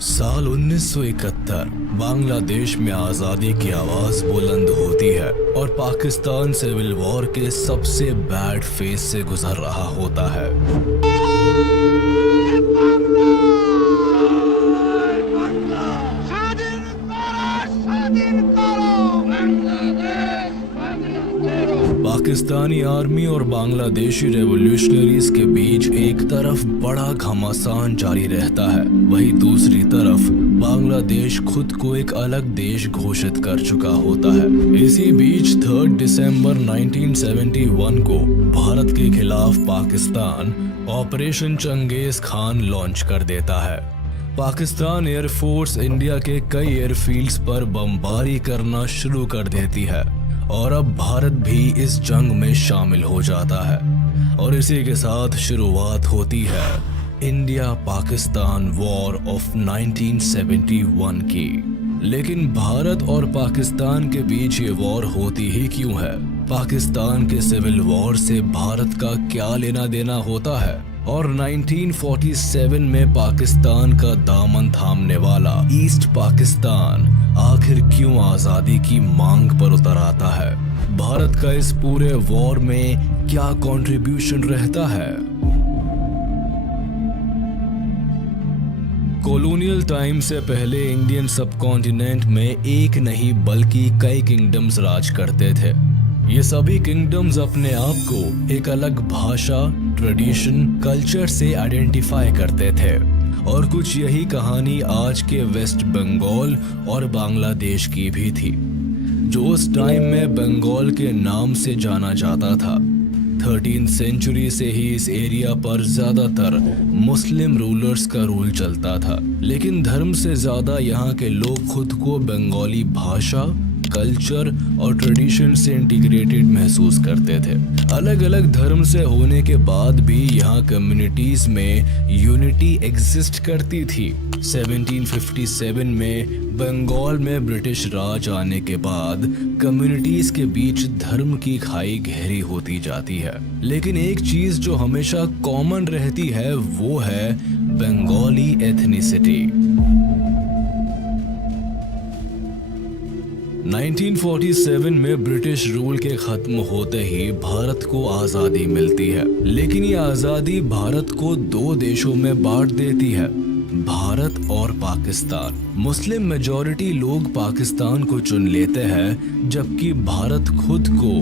साल 1971 बांग्लादेश में आज़ादी की आवाज़ बुलंद होती है और पाकिस्तान सिविल वॉर के सबसे बैड फेज से गुजर रहा होता है। पाकिस्तानी आर्मी और बांग्लादेशी रेवोल्यूशनरीज के बीच एक तरफ बड़ा घमासान जारी रहता है, वहीं दूसरी तरफ बांग्लादेश खुद को एक अलग देश घोषित कर चुका होता है। इसी बीच 3 दिसंबर 1971 को भारत के खिलाफ पाकिस्तान ऑपरेशन चंगेज खान लॉन्च कर देता है। पाकिस्तान एयरफोर्स इंडिया के कई एयरफील्ड्स पर बमबारी करना शुरू कर देती है और अब भारत भी इस जंग में शामिल हो जाता है और इसी के साथ शुरुआत होती है इंडिया पाकिस्तान वॉर ऑफ 1971 की। लेकिन भारत और पाकिस्तान के बीच ये वॉर होती ही क्यों है? पाकिस्तान के सिविल वॉर से भारत का क्या लेना देना होता है? और 1947 में पाकिस्तान का दामन थामने वाला ईस्ट पाकिस्तान आखिर क्यों आजादी की मांग पर उतर आता है? भारत का इस पूरे वॉर में क्या कंट्रीब्यूशन रहता है? कॉलोनियल टाइम से पहले इंडियन सबकॉन्टिनेंट में एक नहीं बल्कि कई किंगडम्स राज करते थे। ये सभी किंगडम्स अपने आप को एक अलग भाषा, ट्रेडिशन, कल्चर से आइडेंटिफाई करते थे और कुछ यही कहानी आज के वेस्ट बंगाल और बांग्लादेश की भी थी, जो उस टाइम में बंगाल के नाम से जाना जाता था। 13th सेंचुरी से ही इस एरिया पर ज्यादातर मुस्लिम रूलर्स का रूल चलता था, लेकिन धर्म से ज्यादा यहाँ के लोग खुद को बंगाली भाषा, कल्चर और ट्रेडिशन से इंटीग्रेटेड महसूस करते थे। अलग अलग धर्म से होने के बाद भी यहाँ कम्युनिटीज में यूनिटी एग्जिस्ट करती थी। 1757 में बंगाल में ब्रिटिश राज आने के बाद कम्युनिटीज के बीच धर्म की खाई गहरी होती जाती है, लेकिन एक चीज जो हमेशा कॉमन रहती है वो है बंगाली एथनिसिटी। 1947 में ब्रिटिश रूल के खत्म होते ही भारत को आजादी मिलती है, लेकिन ये आजादी भारत को 2 देशों में बांट देती है, भारत और पाकिस्तान। मुस्लिम मेजॉरिटी लोग पाकिस्तान को चुन लेते हैं, जबकि भारत खुद को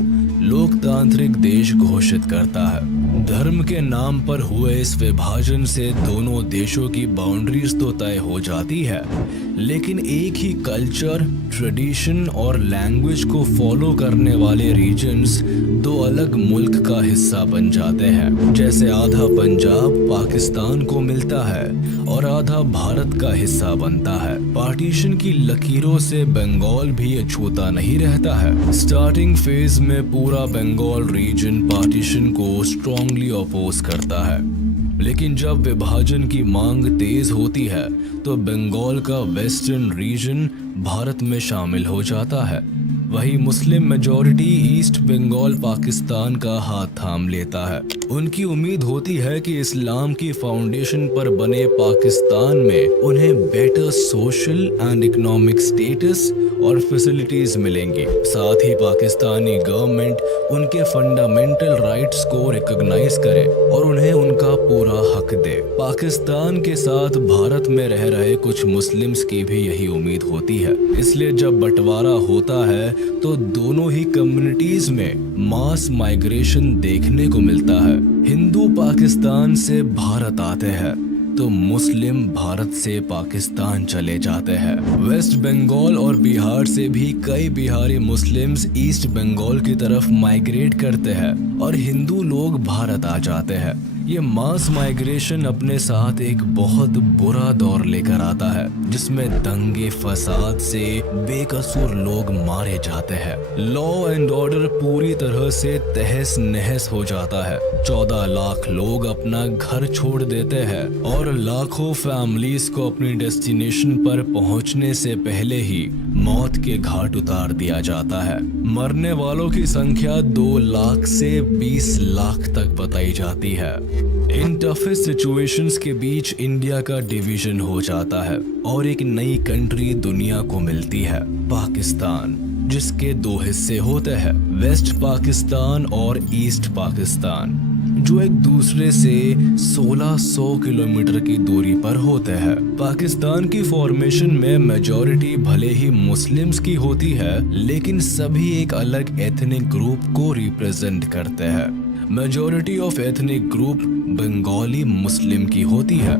लोकतांत्रिक देश घोषित करता है। धर्म के नाम पर हुए इस विभाजन से दोनों देशों की बाउंड्रीज तो तय हो जाती है, लेकिन एक ही कल्चर, ट्रेडिशन और लैंग्वेज को फॉलो करने वाले रीजन्स 2 अलग मुल्क का हिस्सा बन जाते हैं। जैसे आधा पंजाब पाकिस्तान को मिलता है और आधा भारत का हिस्सा बनता है। पार्टीशन की लकीरों से बंगाल भी अछूता नहीं रहता है। स्टार्टिंग फेज में पूरा बंगाल रीजन पार्टीशन को स्ट्रांगली अपोज करता है, लेकिन जब विभाजन की मांग तेज होती है तो बंगाल का वेस्टर्न रीजन भारत में शामिल हो जाता है। वही Muslim majority East Bengal Pakistan का हाथ थाम लेता है। उनकी उम्मीद होती है कि इस्लाम की फाउंडेशन पर बने पाकिस्तान में उन्हें better social and economic status और फैसिलिटीज मिलेंगी। साथ ही पाकिस्तानी गवर्नमेंट उनके फंडामेंटल राइट्स को रिकॉग्नाइज करे और उन्हें उनका पूरा हक दे। पाकिस्तान के साथ भारत में रह रहे कुछ मुस्लिम्स की भी यही उम्मीद होती है। इसलिए जब बंटवारा होता है तो दोनों ही कम्युनिटीज में मास माइग्रेशन देखने को मिलता है। हिंदू पाकिस्तान से भारत आते हैं तो मुस्लिम भारत से पाकिस्तान चले जाते हैं। वेस्ट बंगाल और बिहार से भी कई बिहारी मुस्लिम्स ईस्ट बंगाल की तरफ माइग्रेट करते हैं और हिंदू लोग भारत आ जाते हैं। ये मास माइग्रेशन अपने साथ एक बहुत बुरा दौर लेकर आता है, जिसमें दंगे फसाद से बेकसूर लोग मारे जाते हैं। लॉ एंड ऑर्डर पूरी तरह से तहस नहस हो जाता है। 14 लाख लोग अपना घर छोड़ देते हैं और लाखों फैमिलीज को अपनी डेस्टिनेशन पर पहुंचने से पहले ही मौत के घाट उतार दिया जाता है। मरने वालों की संख्या 2 लाख से 20 लाख तक बताई जाती है। इन टफेस्ट सिचुएशंस के बीच इंडिया का डिवीजन हो जाता है और एक नई कंट्री दुनिया को मिलती है, पाकिस्तान, जिसके दो हिस्से होते हैं, वेस्ट पाकिस्तान और ईस्ट पाकिस्तान, जो एक दूसरे से 1600 किलोमीटर की दूरी पर होते हैं। पाकिस्तान की फॉर्मेशन में मेजॉरिटी भले ही मुस्लिम्स की होती है, लेकिन सभी एक अलग एथनिक ग्रुप को रिप्रेजेंट करते हैं। Majority of ethnic group Bengali Muslim की होती है,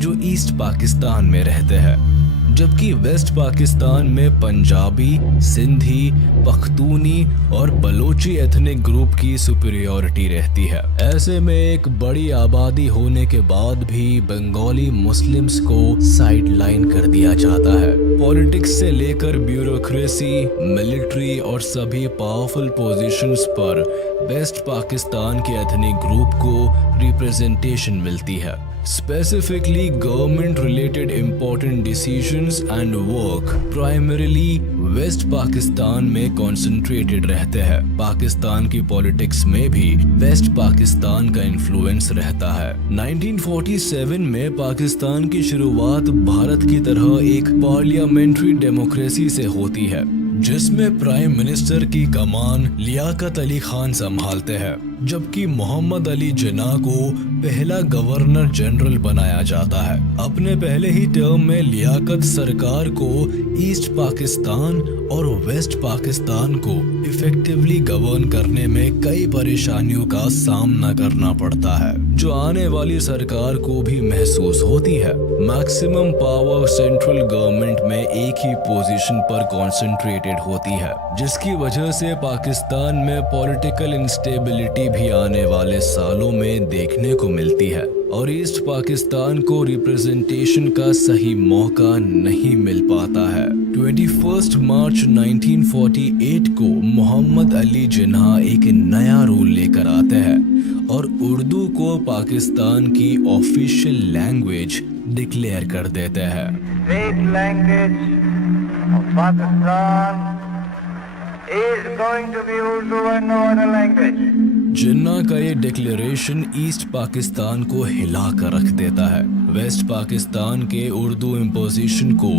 जो ईस्ट पाकिस्तान में रहते हैं, जबकि वेस्ट पाकिस्तान में पंजाबी, सिंधी, पख्तूनी और बलोची एथनिक ग्रुप की सुपीरियॉरिटी रहती है। ऐसे में एक बड़ी आबादी होने के बाद भी बंगाली मुस्लिम्स को साइड लाइन कर दिया जाता है। पॉलिटिक्स से लेकर ब्यूरोक्रेसी, मिलिट्री और सभी पावरफुल पोजीशंस पर वेस्ट पाकिस्तान के एथनिक ग्रुप को रिप्रेजेंटेशन मिलती है। Specifically, government-related important decisions and work primarily West Pakistan में concentrated रहते हैं। पाकिस्तान की पॉलिटिक्स में भी वेस्ट पाकिस्तान का इन्फ्लुएंस रहता है। 1947 में पाकिस्तान की शुरुआत भारत की तरह एक पार्लियामेंट्री डेमोक्रेसी से होती है, जिसमें प्राइम मिनिस्टर की कमान लियाकत अली खान संभालते हैं, जबकि मोहम्मद अली जिन्ना को पहला गवर्नर जनरल बनाया जाता है। अपने पहले ही टर्म में लियाकत सरकार को ईस्ट पाकिस्तान और वेस्ट पाकिस्तान को इफेक्टिवली गवर्न करने में कई परेशानियों का सामना करना पड़ता है, जो आने वाली सरकार को भी महसूस होती है। मैक्सिमम पावर सेंट्रल गवर्नमेंट में एक ही पोजीशन पर कॉन्सेंट्रेटेड होती है, जिसकी वजह से पाकिस्तान में पॉलिटिकल इंस्टेबिलिटी भी आने वाले सालों में देखने को मिलती है और ईस्ट पाकिस्तान को रिप्रेजेंटेशन का सही मौका नहीं मिल पाता है। 21 मार्च 1948 को मोहम्मद अली जिन्ना एक नया रूल लेकर आते हैं और उर्दू को पाकिस्तान की ऑफिशियल लैंग्वेज डिक्लेयर कर देते हैं। State language of Pakistan is going to be Urdu and no other language. जिन्ना का ये डिक्लेरेशन ईस्ट पाकिस्तान को हिला कर रख देता है। वेस्ट पाकिस्तान के उर्दू इम्पोजिशन को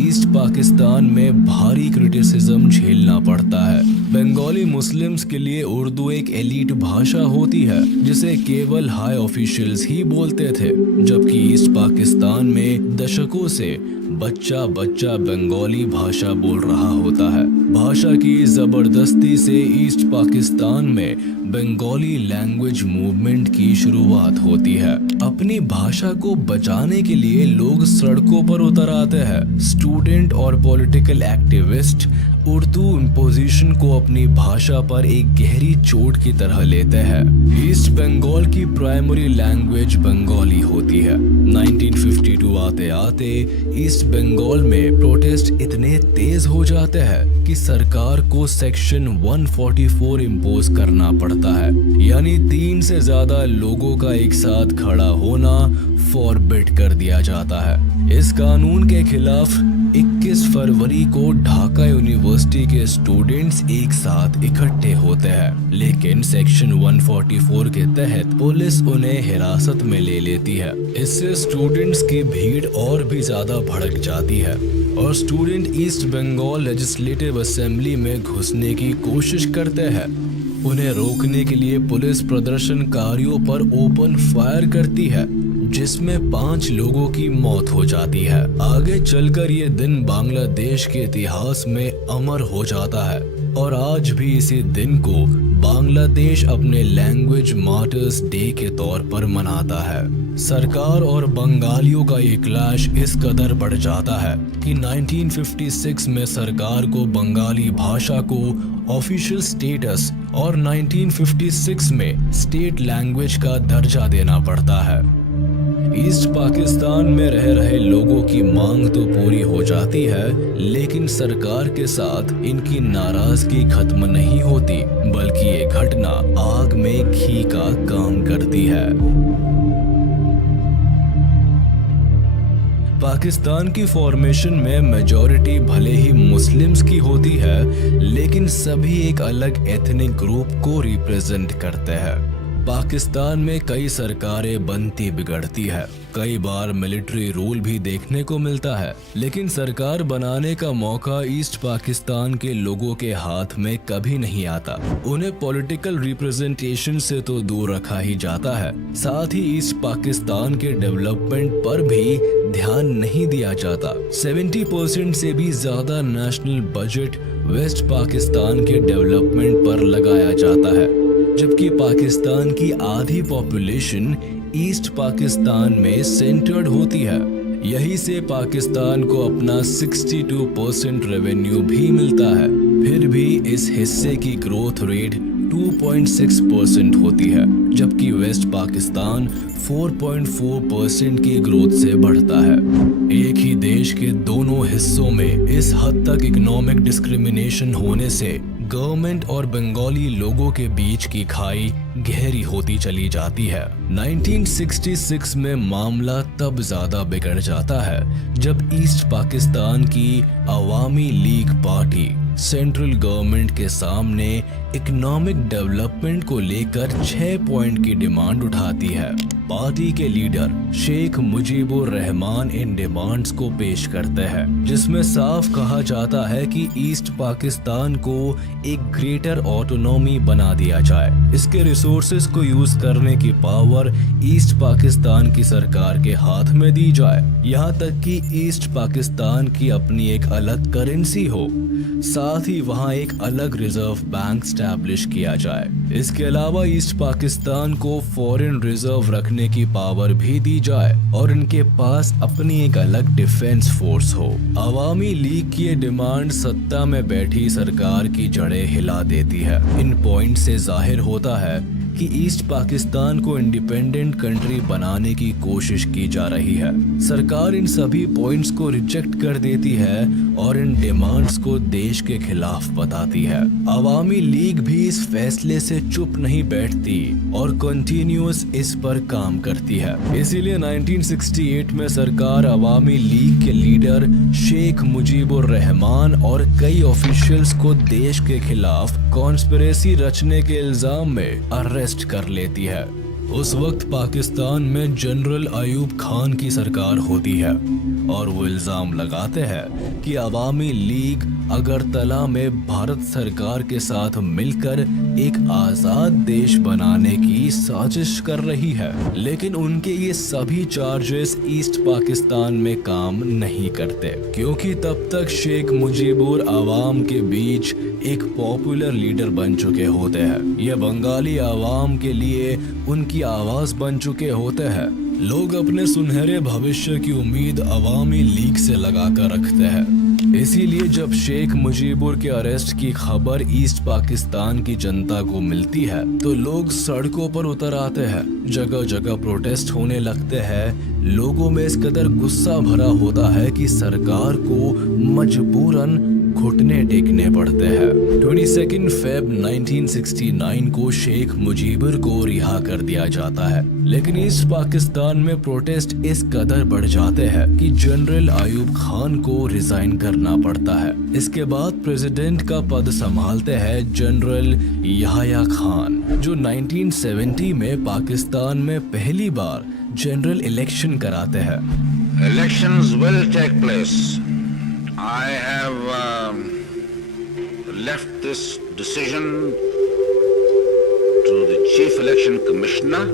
ईस्ट पाकिस्तान में भारी क्रिटिसिज्म झेलना पड़ता है। बंगाली मुस्लिम्स के लिए उर्दू एक एलीट भाषा होती है, जिसे केवल हाई ऑफिशियल्स ही बोलते थे, जबकि ईस्ट पाकिस्तान में दशकों से बच्चा बच्चा बंगाली भाषा बोल रहा होता है। भाषा की जबरदस्ती से ईस्ट पाकिस्तान में बंगाली लैंग्वेज मूवमेंट की शुरुआत होती है। अपनी भाषा को बचाने के लिए लोग सड़कों पर उतर आते हैं। स्टूडेंट और पॉलिटिकल एक्टिविस्ट उर्दू इम्पोजिशन को अपनी भाषा पर एक गहरी चोट की तरह लेते हैं। ईस्ट बंगाल की प्राइमरी लैंग्वेज बंगाली होती है। 1952 आते आते ईस्ट बंगाल में प्रोटेस्ट इतने तेज हो जाते हैं कि सरकार को सेक्शन 144 इम्पोज करना पड़ता है, यानी 3 से ज्यादा लोगों का एक साथ खड़ा होना फॉरबिड कर दिया जाता है। इस कानून के खिलाफ 21 फरवरी को ढाका यूनिवर्सिटी के स्टूडेंट्स एक साथ इकट्ठे होते हैं, लेकिन सेक्शन 144 के तहत पुलिस उन्हें हिरासत में ले लेती है। इससे स्टूडेंट्स की भीड़ और भी ज्यादा भड़क जाती है और student East Bengal legislative assembly में घुसने की कोशिश करते हैं। उन्हें रोकने के लिए पुलिस प्रदर्शनकारियों पर ओपन फायर करती है, जिसमें 5 लोगों की मौत हो जाती है। आगे चलकर ये दिन बांग्लादेश के इतिहास में अमर हो जाता है और आज भी इसी दिन को बांग्लादेश अपने लैंग्वेज मार्टर्स डे के तौर पर मनाता है। सरकार और बंगालियों का ये क्लैश इस कदर बढ़ जाता है कि 1956 में सरकार को बंगाली भाषा को ऑफिशियल स्टेटस और 1956 में स्टेट लैंग्वेज का दर्जा देना पड़ता है। ईस्ट पाकिस्तान में रह रहे लोगों की मांग तो पूरी हो जाती है, लेकिन सरकार के साथ इनकी नाराजगी खत्म नहीं होती, बल्कि ये घटना आग में घी का काम करती है। पाकिस्तान की फॉर्मेशन में मेजॉरिटी भले ही मुस्लिम्स की होती है, लेकिन सभी एक अलग एथनिक ग्रुप को रिप्रेजेंट करते हैं। पाकिस्तान में कई सरकारें बनती बिगड़ती है, कई बार मिलिट्री रूल भी देखने को मिलता है, लेकिन सरकार बनाने का मौका ईस्ट पाकिस्तान के लोगों के हाथ में कभी नहीं आता। उन्हें पॉलिटिकल रिप्रेजेंटेशन से तो दूर रखा ही जाता है, साथ ही ईस्ट पाकिस्तान के डेवलपमेंट पर भी ध्यान नहीं दिया जाता। 70% से भी ज्यादा नेशनल बजट वेस्ट पाकिस्तान के डेवलपमेंट पर लगाया जाता है, जबकि पाकिस्तान की आधी पॉपुलेशन ईस्ट पाकिस्तान में सेंटर्ड होती है। यही से पाकिस्तान को अपना 62% रेवेन्यू भी मिलता है, फिर भी इस हिस्से की ग्रोथ रेट 2.6% होती है, जबकि वेस्ट पाकिस्तान 4.4% की ग्रोथ से बढ़ता है। एक ही देश के दोनों हिस्सों में इस हद तक इकोनॉमिक डिस्क्रिमिनेशन होने से गवर्नमेंट और बंगाली लोगों के बीच की खाई गहरी होती चली जाती है। 1966 में मामला तब ज्यादा बिगड़ जाता है जब ईस्ट पाकिस्तान की अवामी लीग पार्टी सेंट्रल गवर्नमेंट के सामने इकोनॉमिक डेवलपमेंट को लेकर 6 पॉइंट की डिमांड उठाती है। पार्टी के लीडर शेख मुजीबुर रहमान इन डिमांड्स को पेश करते हैं, जिसमें साफ कहा जाता है कि ईस्ट पाकिस्तान को एक ग्रेटर ऑटोनॉमी बना दिया जाए। इसके रिसोर्सेज को यूज करने की पावर ईस्ट पाकिस्तान की सरकार के हाथ में दी जाए, यहाँ तक कि ईस्ट पाकिस्तान की अपनी एक अलग करेंसी हो, साथ ही वहाँ एक अलग रिजर्व बैंक स्टैब्लिश किया जाए। इसके अलावा ईस्ट पाकिस्तान को फॉरेन रिजर्व रखने की पावर भी दी जाए और इनके पास अपनी एक अलग डिफेंस फोर्स हो। अवामी लीग की ये डिमांड सत्ता में बैठी सरकार की जड़ें हिला देती है। इन पॉइंट से जाहिर होता है कि ईस्ट पाकिस्तान को इंडिपेंडेंट कंट्री बनाने की कोशिश की जा रही है। सरकार इन सभी पॉइंट्स को रिजेक्ट कर देती है और इन डिमांड्स को देश के खिलाफ बताती है। अवामी लीग भी इस फैसले से चुप नहीं बैठती और कंटिन्यूअस इस पर काम करती है। इसीलिए 1968 में सरकार अवामी लीग के लीडर शेख मुजीबुर रहमान और कई ऑफिशियल्स को देश के खिलाफ कॉन्स्पिरेसी रचने के इल्जाम में अरेस्ट कर लेती है। उस वक्त पाकिस्तान में जनरल अयूब खान की सरकार होती है और वो इल्जाम लगाते हैं कि अवामी लीग अगरतला में भारत सरकार के साथ मिलकर एक आजाद देश बनाने की साजिश कर रही है, लेकिन उनके ये सभी चार्जेस ईस्ट पाकिस्तान में काम नहीं करते, क्योंकि तब तक शेख मुजीबुर आवाम के बीच एक पॉपुलर लीडर बन चुके होते हैं। ये बंगाली आवाम के लिए उनकी आवाज बन चुके होते हैं। लोग अपने सुनहरे भविष्य की उम्मीद अवामी लीग से लगाकर रखते हैं। इसीलिए जब शेख मुजीबुर के अरेस्ट की खबर ईस्ट पाकिस्तान की जनता को मिलती है तो लोग सड़कों पर उतर आते हैं, जगह जगह प्रोटेस्ट होने लगते हैं। लोगों में इस कदर गुस्सा भरा होता है कि सरकार को मजबूरन घुटने टेकने पड़ते हैं। 22 फेब 1969 को शेख मुजीबुर को रिहा कर दिया जाता है, लेकिन ईस्ट पाकिस्तान में प्रोटेस्ट इस कदर बढ़ जाते हैं कि जनरल अयूब खान को रिजाइन करना पड़ता है। इसके बाद प्रेसिडेंट का पद संभालते हैं जनरल याह्या खान, जो 1970 में पाकिस्तान में पहली बार जनरल इलेक्शन कराते हैं। Elections will take place. I have left this decision to the Chief Election Commissioner.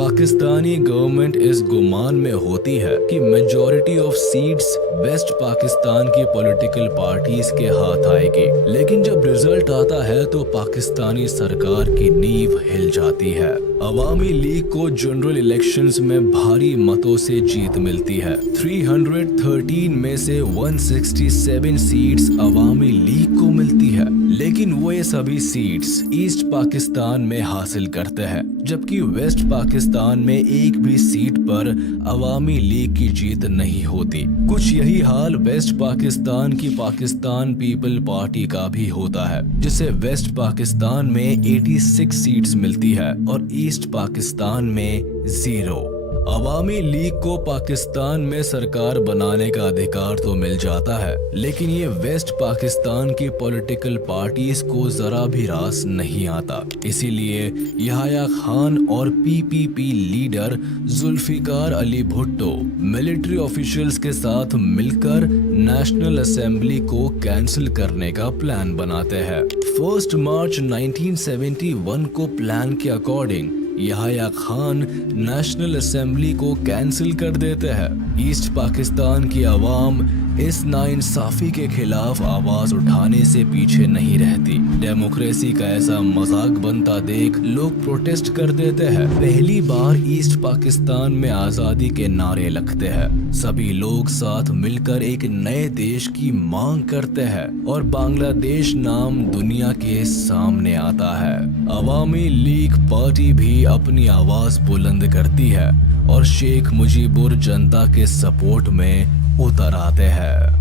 Pakistani government इस गुमान में होती है कि majority of seats West Pakistan की पॉलिटिकल पार्टीज के हाथ आएगी, लेकिन जब रिजल्ट आता है तो पाकिस्तानी सरकार की नींव हिल जाती है। अवामी लीग को जनरल इलेक्शंस में भारी मतों से जीत मिलती है। 313 में से 167 सीट्स अवामी लीग को मिलती है, लेकिन वो ये सभी सीट्स ईस्ट पाकिस्तान में हासिल करते हैं, जबकि वेस्ट पाकिस्तान में एक भी सीट पर अवामी लीग की जीत नहीं होती। कुछ यही हाल वेस्ट पाकिस्तान की पाकिस्तान पीपल पार्टी का भी होता है, जिसे वेस्ट पाकिस्तान में 86 सीट्स मिलती है और ईस्ट पाकिस्तान में 0। अवामी लीग को पाकिस्तान में सरकार बनाने का अधिकार तो मिल जाता है, लेकिन ये वेस्ट पाकिस्तान की पॉलिटिकल पार्टीज को जरा भी रास नहीं आता। इसीलिए यहया खान और PPP leader Zulfikar Ali Bhutto military officials के साथ मिलकर नेशनल असेंबली को कैंसिल करने का प्लान बनाते हैं। 1 मार्च 1971 को प्लान के अकॉर्डिंग यहया खान नेशनल असेंबली को कैंसिल कर देते हैं। ईस्ट पाकिस्तान की आवाम इस नाइंसाफी के खिलाफ आवाज उठाने से पीछे नहीं रहती। डेमोक्रेसी का ऐसा मजाक बनता देख लोग प्रोटेस्ट कर देते हैं। पहली बार ईस्ट पाकिस्तान में आजादी के नारे लगते हैं। सभी लोग साथ मिलकर एक नए देश की मांग करते हैं और बांग्लादेश नाम दुनिया के सामने आता है। अवामी लीग पार्टी भी अपनी आवाज बुलंद करती है और शेख मुजीबुर जनता के सपोर्ट में उतर आते हैं।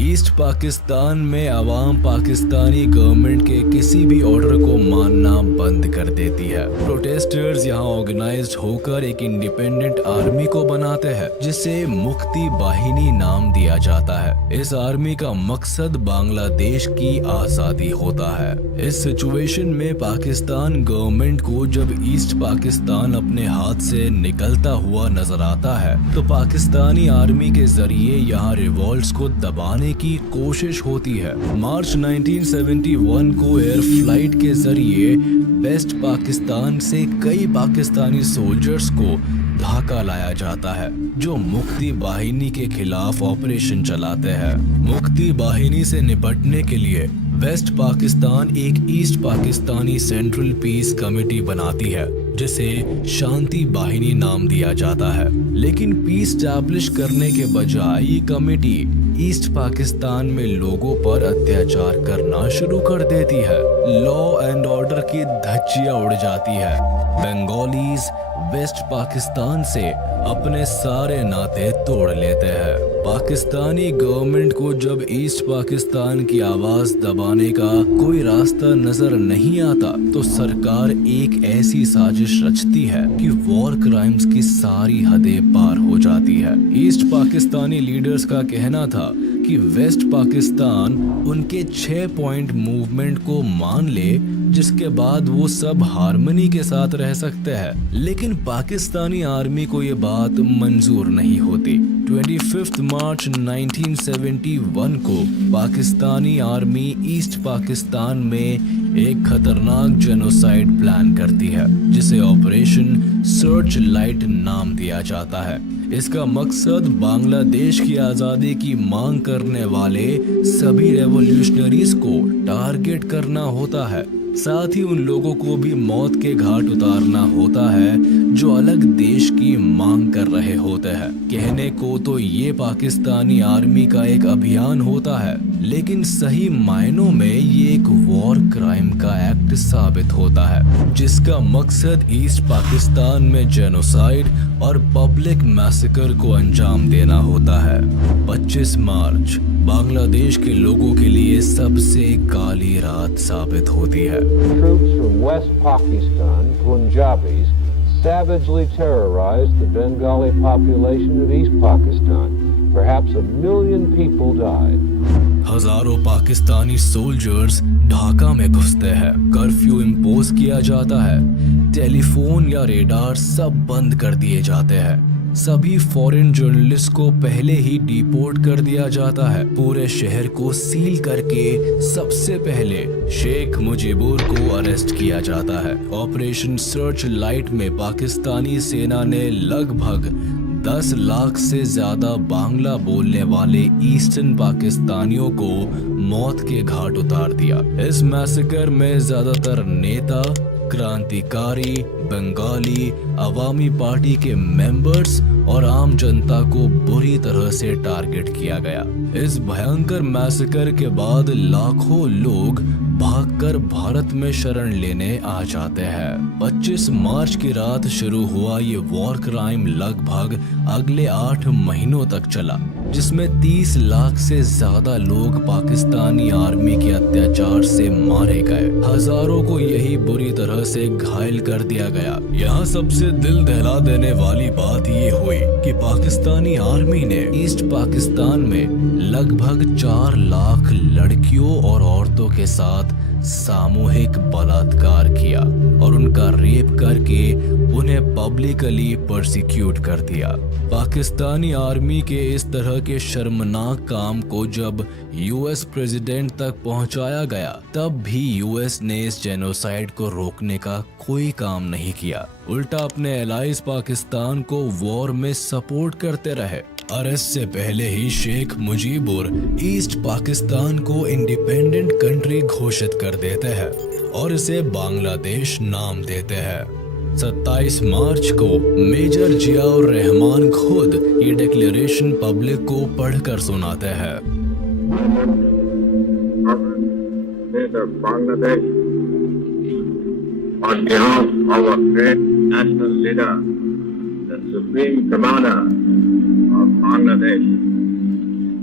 ईस्ट पाकिस्तान में आवाम पाकिस्तानी गवर्नमेंट के किसी भी ऑर्डर को मानना बंद कर देती है। प्रोटेस्टर्स यहाँ ऑर्गेनाइज्ड होकर एक इंडिपेंडेंट आर्मी को बनाते हैं जिसे मुक्ति बाहिनी नाम दिया जाता है। इस आर्मी का मकसद बांग्लादेश की आजादी होता है। इस सिचुएशन में पाकिस्तान गवर्नमेंट को जब ईस्ट पाकिस्तान अपने हाथ से निकलता हुआ नजर आता है तो पाकिस्तानी आर्मी के जरिए यहाँ रिवॉल्ट्स को दबाने की कोशिश होती है। मार्च 1971 को एयर फ्लाइट के जरिए वेस्ट पाकिस्तान से कई पाकिस्तानी सोल्जर्स को ढाका लाया जाता है जो मुक्ति बाहिनी के खिलाफ ऑपरेशन चलाते हैं। मुक्ति बाहिनी से निपटने के लिए वेस्ट पाकिस्तान एक east Pakistani central peace committee बनाती है जिसे शांति बाहिनी नाम दिया जाता है। लेकिन पीस स्टैब्लिश करने के बजाय ये कमेटी ईस्ट पाकिस्तान में लोगों पर अत्याचार करना शुरू कर देती है। लॉ एंड ऑर्डर की धज्जियां उड़ जाती है। बंगालीज वेस्ट पाकिस्तान से अपने सारे नाते तोड़ लेते हैं। पाकिस्तानी गवर्नमेंट को जब ईस्ट पाकिस्तान की आवाज दबाने का कोई रास्ता नजर नहीं आता तो सरकार एक ऐसी साजिश रचती है कि वॉर क्राइम्स की सारी हदें पार हो जाती है। ईस्ट पाकिस्तानी लीडर्स का कहना था कि वेस्ट पाकिस्तान उनके 6 पॉइंट मूवमेंट को मान ले जिसके बाद वो सब हार्मनी के साथ रह सकते हैं। लेकिन पाकिस्तानी आर्मी को ये बात मंजूर नहीं होती। 25 मार्च 1971 को पाकिस्तानी आर्मी ईस्ट पाकिस्तान में एक खतरनाक जेनोसाइड प्लान करती है जिसे ऑपरेशन सर्च लाइट नाम दिया जाता है। इसका मकसद बांग्लादेश की आजादी की मांग करने वाले सभी रेवोल्यूशनरीज को टारगेट करना होता है। साथ ही उन लोगों को भी मौत के घाट उतारना होता है जो अलग देश की मांग कर रहे होते हैं। कहने को तो ये पाकिस्तानी आर्मी का एक अभियान होता है, लेकिन सही मायनों में ये एक वॉर क्राइम का एक्ट साबित होता है जिसका मकसद ईस्ट पाकिस्तान में जेनोसाइड और पब्लिक मैसेकर को अंजाम देना होता है। 25 मार्च बांग्लादेश के लोगों के लिए सबसे काली रात साबित होती है। Troops from West Pakistan, Punjabis, savagely terrorized the Bengali population of East Pakistan. Perhaps 1 million people died. हजारों पाकिस्तानी सोल्जर्स ढाका में घुसते हैं। कर्फ्यू इम्पोज किया जाता है। टेलीफोन या रेडार सब बंद कर दिए जाते हैं। सभी फॉरेन जर्नलिस्ट को पहले ही डिपोर्ट कर दिया जाता है। पूरे शहर को सील करके सबसे पहले शेख मुजीबुर को अरेस्ट किया जाता है। ऑपरेशन सर्च लाइट में पाकिस्तानी सेना ने लगभग 10 लाख से ज्यादा बांग्ला बोलने वाले ईस्टर्न पाकिस्तानियों को मौत के घाट उतार दिया। इस मैसेकर में ज्यादातर नेता, क्रांतिकारी, बंगाली, अवामी पार्टी के मेंबर्स और आम जनता को बुरी तरह से टारगेट किया गया। इस भयंकर मैसेकर के बाद लाखों लोग भागकर भारत में शरण लेने आ जाते हैं। 25 मार्च की रात शुरू हुआ ये वॉर क्राइम लगभग अगले 8 महीनों तक चला, जिसमें 30 लाख से ज्यादा लोग पाकिस्तानी आर्मी के अत्याचार से मारे गए। हजारों को यही बुरी तरह से घायल कर दिया गया। यहाँ सबसे दिल दहला देने वाली बात ये हुई कि पाकिस्तानी आर्मी ने ईस्ट पाकिस्तान में लगभग 4 लाख लड़कियों और औरतों के साथ सामूहिक बलात्कार किया और उनका रेप करके उन्हें पब्लिकली परसिक्यूट कर दिया। पाकिस्तानी आर्मी के इस तरह के शर्मनाक काम को जब यूएस प्रेसिडेंट तक पहुंचाया गया, तब भी यूएस ने इस जेनोसाइड को रोकने का कोई काम नहीं किया। उल्टा अपने एलाइज पाकिस्तान को वॉर में सपोर्ट करते रहे। और इससे पहले ही शेख मुजीबुर ईस्ट पाकिस्तान को इंडिपेंडेंट कंट्री घोषित कर देते हैं और इसे बांग्लादेश नाम देते हैं। 27 मार्च को मेजर जियाउर रहमान खुद ये डिक्लेरेशन पब्लिक को पढ़कर सुनाते हैं। Bangladesh on behalf of our great national leader, the Supreme Commander of Bangladesh,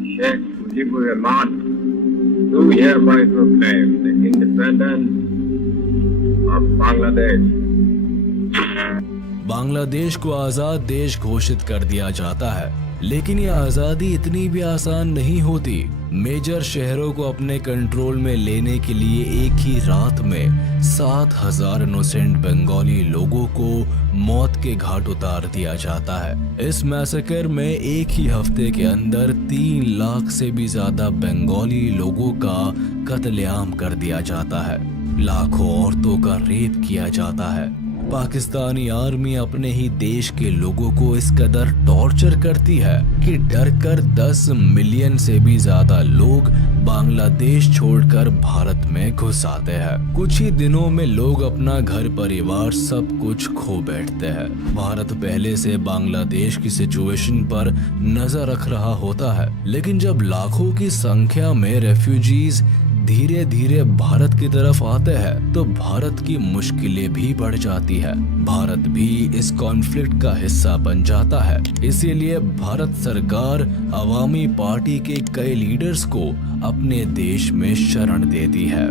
Sheikh Mujibur Rahman, do hereby proclaim the independence of Bangladesh. Bangladesh को आजाद देश घोषित कर दिया जाता है, लेकिन ये आजादी इतनी भी आसान नहीं होती। मेजर शहरों को अपने कंट्रोल में लेने के लिए एक ही रात में 7,000 इनोसेंट बंगाली लोगों को मौत के घाट उतार दिया जाता है। इस मैसेकर में एक ही हफ्ते के अंदर 3 लाख से भी ज्यादा बंगाली लोगों का कत्लेआम कर दिया जाता है। लाखों औरतों का रेप किया जाता है। पाकिस्तानी आर्मी अपने ही देश के लोगों को इस कदर टॉर्चर करती है कि डरकर 10 मिलियन से भी ज्यादा लोग बांग्लादेश छोड़कर भारत में घुस आते हैं। कुछ ही दिनों में लोग अपना घर परिवार सब कुछ खो बैठते हैं। भारत पहले से बांग्लादेश की सिचुएशन पर नजर रख रहा होता है, लेकिन जब लाखों की संख्या में रेफ्यूजीज धीरे धीरे भारत की तरफ आते हैं तो भारत की मुश्किलें भी बढ़ जाती है। भारत भी इस कॉन्फ्लिक्ट का हिस्सा बन जाता है। इसीलिए भारत सरकार अवामी पार्टी के कई लीडर्स को अपने देश में शरण देती है।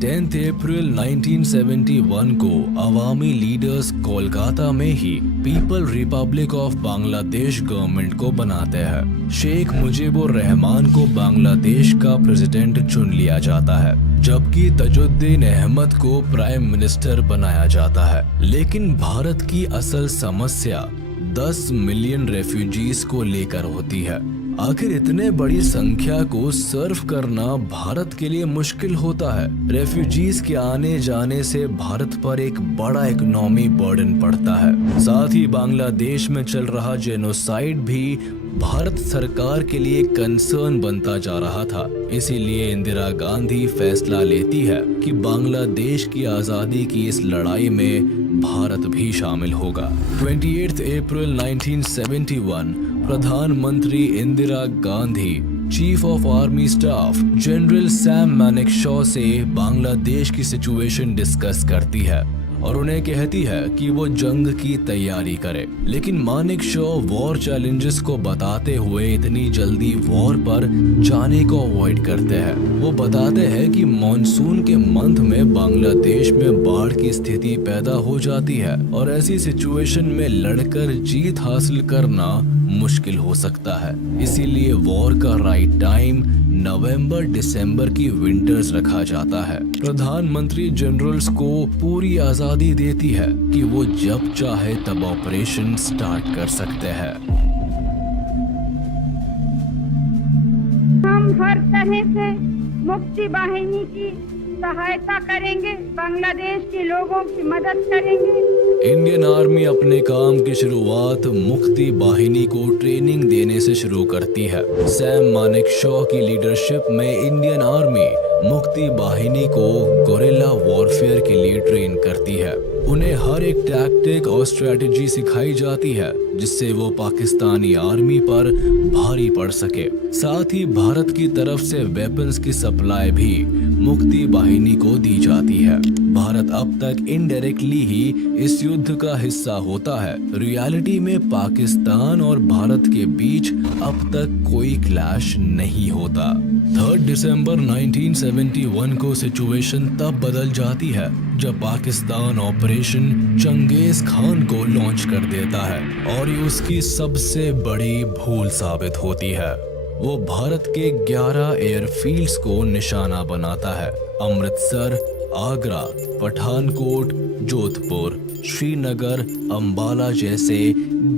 10 अप्रैल 1971 को अवामी लीडर्स कोलकाता में ही people republic of Bangladesh government को बनाते हैं। शेख मुजीबुर रहमान को बांग्लादेश का प्रेसिडेंट चुन लिया जाता है, जबकि तजुद्दीन अहमद को प्राइम मिनिस्टर बनाया जाता है। लेकिन भारत की असल समस्या 10 मिलियन रेफ्यूजीज को लेकर होती है। आखिर इतने बड़ी संख्या को सर्व करना भारत के लिए मुश्किल होता है। रेफ्यूजीज के आने जाने से भारत पर एक बड़ा इकोनॉमी बर्डन पड़ता है। साथ ही बांग्लादेश में चल रहा जेनोसाइड भी भारत सरकार के लिए कंसर्न बनता जा रहा था। इसीलिए इंदिरा गांधी फैसला लेती है कि बांग्लादेश की आजादी की इस लड़ाई में भारत भी शामिल होगा। 28 अप्रैल 1971 प्रधानमंत्री Indira Gandhi chief of army staff general Sam Manekshaw से बांग्लादेश की सिचुएशन डिस्कस करती है और उन्हें कहती है कि वो जंग की तैयारी करे। लेकिन मानेकशॉ वॉर चैलेंजेस को बताते हुए इतनी जल्दी वॉर पर जाने को अवॉइड करते हैं। वो बताते हैं कि मॉनसून के मंथ में बांग्लादेश में बाढ़ की स्थिति पैदा हो जाती है और ऐसी सिचुएशन में लड़कर जीत हासिल करना मुश्किल हो सकता है। इसीलिए वॉर का राइट टाइम नवंबर दिसंबर की विंटर्स रखा जाता है। प्रधानमंत्री जनरल्स को पूरी आजादी देती है कि वो जब चाहे तब ऑपरेशन स्टार्ट कर सकते हैं। हम हर तरह से मुक्ति वाहिनी की सहायता करेंगे, बांग्लादेश के लोगों की मदद करेंगे। इंडियन आर्मी अपने काम की शुरुआत मुक्ति वाहिनी को ट्रेनिंग देने से शुरू करती है। सैम मानेकशॉ की लीडरशिप में इंडियन आर्मी मुक्ति बाहिनी को गोरिल्ला वॉरफेयर के लिए ट्रेन करती है। उन्हें हर एक टैक्टिक और स्ट्रेटजी सिखाई जाती है जिससे वो पाकिस्तानी आर्मी पर भारी पड़ सके। साथ ही भारत की तरफ से वेपन्स की सप्लाई भी मुक्ति बाहिनी को दी जाती है। भारत अब तक इनडायरेक्टली ही इस युद्ध का हिस्सा होता है। रियलिटी में पाकिस्तान और भारत के बीच अब तक कोई क्लैश नहीं होता। 3 दिसंबर 1971 को सिचुएशन तब बदल जाती है जब पाकिस्तान ऑपरेशन चंगेज खान को लॉन्च कर देता है और ये उसकी सबसे बड़ी भूल साबित होती है। वो भारत के 11 एयरफील्ड्स को निशाना बनाता है। अमृतसर, आगरा, पठानकोट, जोधपुर, श्रीनगर, अंबाला जैसे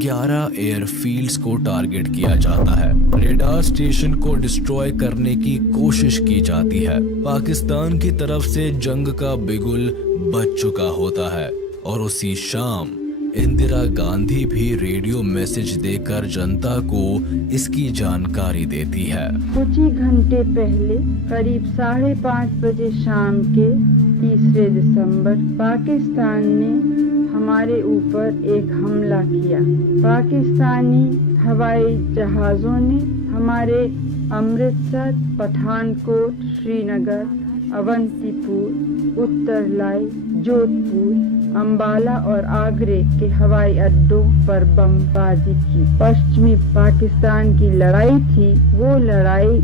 11 एयरफील्ड्स को टारगेट किया जाता है। रेडार स्टेशन को डिस्ट्रॉय करने की कोशिश की जाती है। पाकिस्तान की तरफ से जंग का बिगुल बज चुका होता है और उसी शाम इंदिरा गांधी भी रेडियो मैसेज देकर जनता को इसकी जानकारी देती है। कुछ ही घंटे पहले करीब 5:30 बजे शाम के 3 दिसंबर पाकिस्तान ने हमारे ऊपर एक हमला किया। पाकिस्तानी हवाई जहाजों ने हमारे अमृतसर, पठानकोट, श्रीनगर, अवंतीपुर, उत्तरलाई, जोधपुर, अंबाला और आगरे के हवाई अड्डों पर बमबाजी की। पश्चिमी पाकिस्तान की लड़ाई थी, वो लड़ाई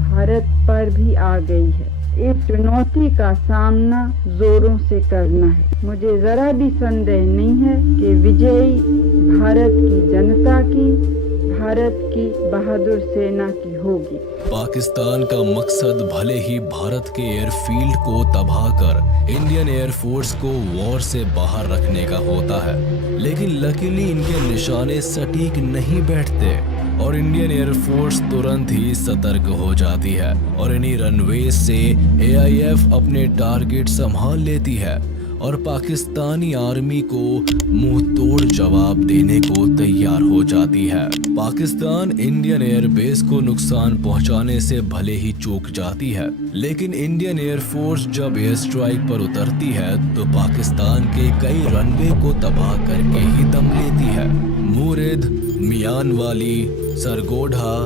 भारत पर भी आ गई है। इस चुनौती का सामना जोरों से करना है। मुझे जरा भी संदेह नहीं है कि विजयी भारत की जनता की, भारत की बहादुर सेना की होगी। पाकिस्तान का मकसद भले ही भारत के एयरफील्ड को तबाह कर इंडियन एयरफोर्स को वॉर से बाहर रखने का होता है, लेकिन लकीली इनके निशाने सटीक नहीं बैठते और इंडियन एयरफोर्स तुरंत ही सतर्क हो जाती है और इन्हीं रनवे से AIF अपने टारगेट संभाल लेती है और पाकिस्तानी आर्मी को मुंह तोड़ जवाब देने को तैयार हो जाती है। पाकिस्तान इंडियन एयरबेस को नुकसान पहुंचाने से भले ही चूक जाती है, लेकिन इंडियन एयरफोर्स जब एयर स्ट्राइक पर उतरती है तो पाकिस्तान के कई रनवे को तबाह करके ही दम लेती है। मुरिद, मियानवाली, सरगोधा,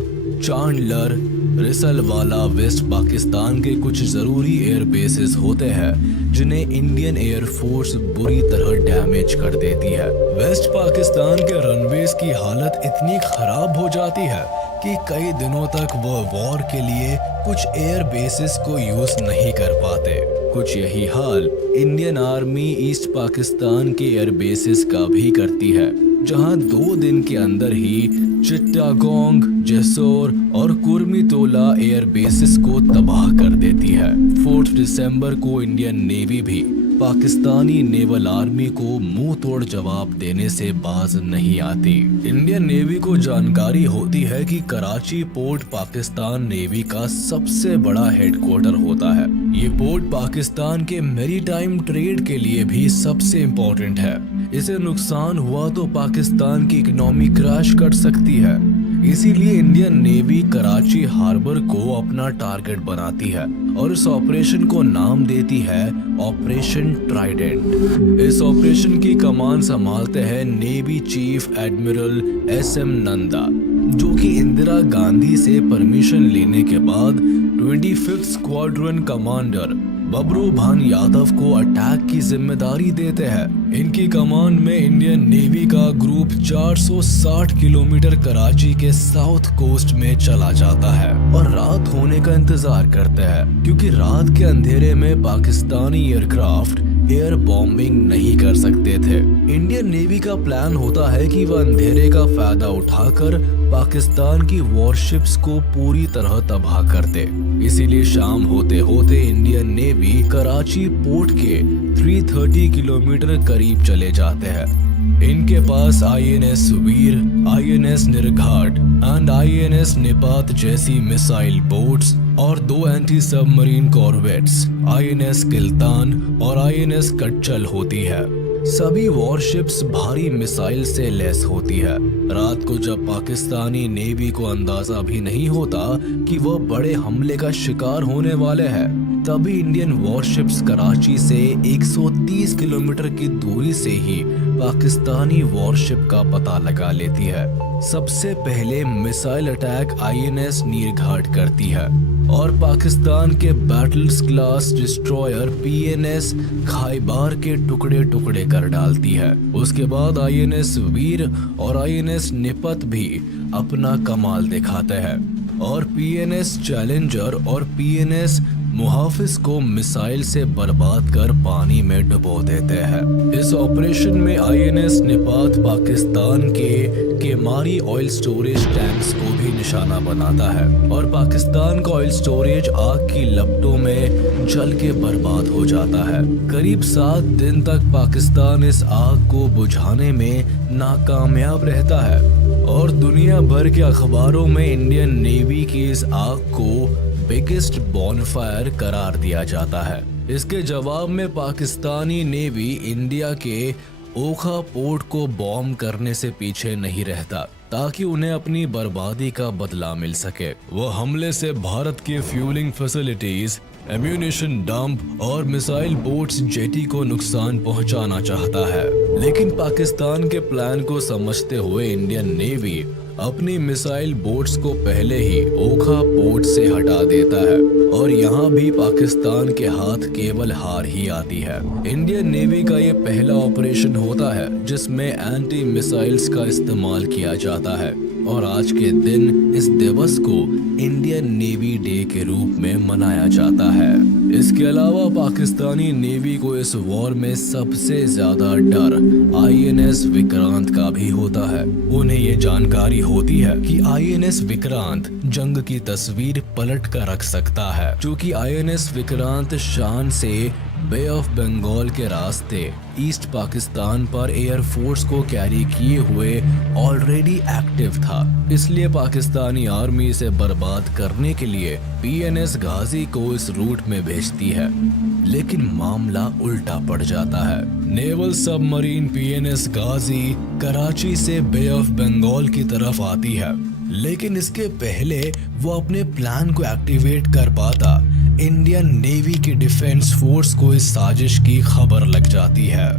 चांडलर, रिसलवाला वेस्ट पाकिस्तान के कुछ जरूरी एयर बेसेस होते हैं जिन्हें इंडियन एयरफोर्स बुरी तरह डैमेज कर देती है। वेस्ट पाकिस्तान के रनवेज की हालत इतनी खराब हो जाती है कि कई दिनों तक वह वॉर के लिए कुछ एयर बेसेस को यूज नहीं कर पाते। कुछ यही हाल इंडियन आर्मी ईस्ट पाकिस्तान के एयर बेसेस का भी करती है, जहां 2 दिन के अंदर ही चिट्टागोंग, जेसोर और कुर्मितोला एयर बेसिस को तबाह कर देती है। 4 दिसंबर को इंडियन नेवी भी पाकिस्तानी नेवल आर्मी को मुंह तोड़ जवाब देने से बाज नहीं आती। इंडियन नेवी को जानकारी होती है कि कराची पोर्ट पाकिस्तान नेवी का सबसे बड़ा हेडक्वार्टर होता है। ये पोर्ट पाकिस्तान के मैरीटाइम ट्रेड के लिए भी सबसे इम्पोर्टेंट है। इसे नुकसान हुआ तो पाकिस्तान की इकोनॉमी क्रैश कर सकती है। इसीलिए इंडियन नेवी कराची हार्बर को अपना टारगेट बनाती है और इस ऑपरेशन को नाम देती है ऑपरेशन ट्राइडेंट। इस ऑपरेशन की कमान संभालते हैं navy chief admiral SM Nanda, जो कि इंदिरा गांधी से परमिशन लेने के बाद 25th स्क्वाड्रन कमांडर बबरू भान यादव को अटैक की जिम्मेदारी देते हैं। इनकी कमान में इंडियन नेवी का ग्रुप 460 किलोमीटर कराची के साउथ कोस्ट में चला जाता है और रात होने का इंतजार करते हैं, क्योंकि रात के अंधेरे में पाकिस्तानी एयरक्राफ्ट एयर बॉम्बिंग नहीं कर सकते थे। इंडियन नेवी का प्लान होता है कि वह अंधेरे का फायदा उठाकर पाकिस्तान की वॉरशिप्स को पूरी तरह तबाह कर दे। इसीलिए शाम होते होते इंडियन नेवी कराची पोर्ट के 330 किलोमीटर करीब चले जाते हैं। इनके पास INS Veer, INS Nirghat and INS Nipat जैसी मिसाइल बोट्स और 2 anti submarine corvettes INS Kiltan और INS कटचल होती है। सभी वॉरशिप्स भारी मिसाइल से लैस होती है। रात को जब पाकिस्तानी नेवी को अंदाजा भी नहीं होता कि वह बड़े हमले का शिकार होने वाले हैं, तभी इंडियन वॉरशिप्स कराची से 130 किलोमीटर की दूरी से ही पाकिस्तानी वॉरशिप का पता लगा लेती है। सबसे पहले मिसाइल अटैक आईएनएस नीरघाट करती है और पाकिस्तान के बैटल्स क्लास डिस्ट्रॉयर पीएनएस खाइबार के टुकड़े टुकड़े कर डालती है। उसके बाद आईएनएस वीर और आईएनएस निपत भी अपना कमाल दिखाते हैं और पीएनएस चैलेंजर और पीएनएस मुहाफिज को मिसाइल से बर्बाद कर पानी में डुबो देते हैं। इस ऑपरेशन में आईएनएस निपात पाकिस्तान के केमारी ऑयल स्टोरेज टैंक्स को भी निशाना बनाता है और पाकिस्तान का ऑयल स्टोरेज आग की लपटों में जल के बर्बाद हो जाता है। करीब 7 दिन तक पाकिस्तान इस आग को बुझाने में नाकामयाब रहता है और दुनिया भर के अखबारों में इंडियन नेवी की इस आग को बिगेस्ट बॉनफायर करार दिया जाता है। इसके जवाब में पाकिस्तानी नेवी इंडिया के ओखा पोर्ट को बॉम्ब करने से पीछे नहीं रहता ताकि उन्हें अपनी बर्बादी का बदला मिल सके। वह हमले से भारत के फ्यूलिंग फैसिलिटीज, एम्यूनिशन डंप और मिसाइल बोट्स जेटी को नुकसान पहुंचाना चाहता है, लेकिन पाकिस्तान के प्लान को समझते हुए इंडियन नेवी अपनी मिसाइल बोट्स को पहले ही ओखा पोर्ट से हटा देता है और यहाँ भी पाकिस्तान के हाथ केवल हार ही आती है। इंडियन नेवी का ये पहला ऑपरेशन होता है जिसमें एंटी मिसाइल्स का इस्तेमाल किया जाता है और आज के दिन इस दिवस को इंडियन नेवी डे के रूप में मनाया जाता है। इसके अलावा पाकिस्तानी नेवी को इस वॉर में सबसे ज्यादा डर आईएनएस विक्रांत का भी होता है। उन्हें ये जानकारी होती है कि आईएनएस विक्रांत जंग की तस्वीर पलट कर रख सकता है, क्योंकि आईएनएस विक्रांत शान से बे ऑफ बंगाल के रास्ते ईस्ट पाकिस्तान पर एयरफोर्स को कैरी किए हुए ऑलरेडी एक्टिव था। इसलिए पाकिस्तानी आर्मी इसे बर्बाद करने के लिए पीएनएस गाजी को इस रूट में भेजती है, लेकिन मामला उल्टा पड़ जाता है। नेवल सबमरीन पीएनएस गाजी कराची से बे ऑफ बंगाल की तरफ आती है, लेकिन इसके पहले वो अपने प्लान को एक्टिवेट कर पाता इंडियन नेवी की डिफेंस फोर्स को इस साजिश की खबर लग जाती है।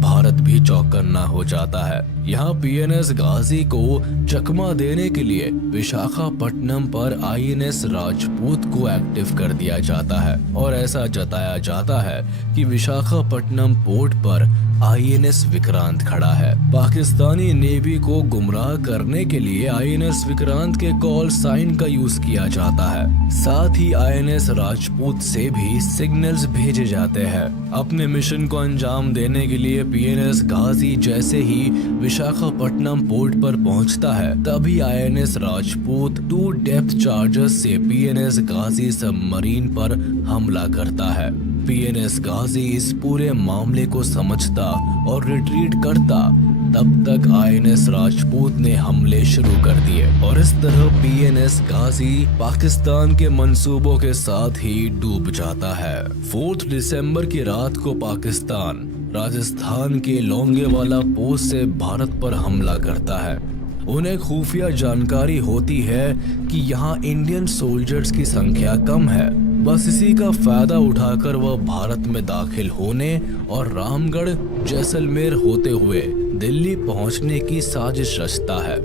भारत भी चौकन्ना हो जाता है। यहाँ पीएनएस गाजी को चकमा देने के लिए विशाखापट्टनम पर आईएनएस राजपूत को एक्टिव कर दिया जाता है और ऐसा जताया जाता है कि विशाखापट्टनम पोर्ट पर आईएनएस विक्रांत खड़ा है। पाकिस्तानी नेवी को गुमराह करने के लिए आईएनएस विक्रांत के कॉल साइन का यूज किया जाता है। साथ ही आईएनएस राजपूत से भी सिग्नल्स भेजे जाते हैं। अपने मिशन को अंजाम देने के लिए पीएनएस गाजी जैसे ही विशाखापट्टनम पोर्ट पर पहुंचता है, तभी आईएनएस राजपूत 2 डेप्थ चार्जर्स से पीएनएस गाजी सबमरीन पर हमला करता है। पीएनएस गाजी इस पूरे मामले को समझता और रिट्रीट करता, तब तक आईएनएस राजपूत ने हमले शुरू कर दिए और इस तरह पीएनएस गाजी पाकिस्तान के मंसूबों के साथ ही डूब जाता है। 4 दिसंबर की रात को पाकिस्तान राजस्थान के लोंगेवाला पोस्ट से भारत पर हमला करता है। उन्हें खुफिया जानकारी होती है कि यहाँ इंडियन सोल्जर्स की संख्या कम है। बस इसी का फायदा उठाकर वह भारत में दाखिल होने और रामगढ़ जैसलमेर होते हुए दिल्ली पहुंचने की साजिश रचता है।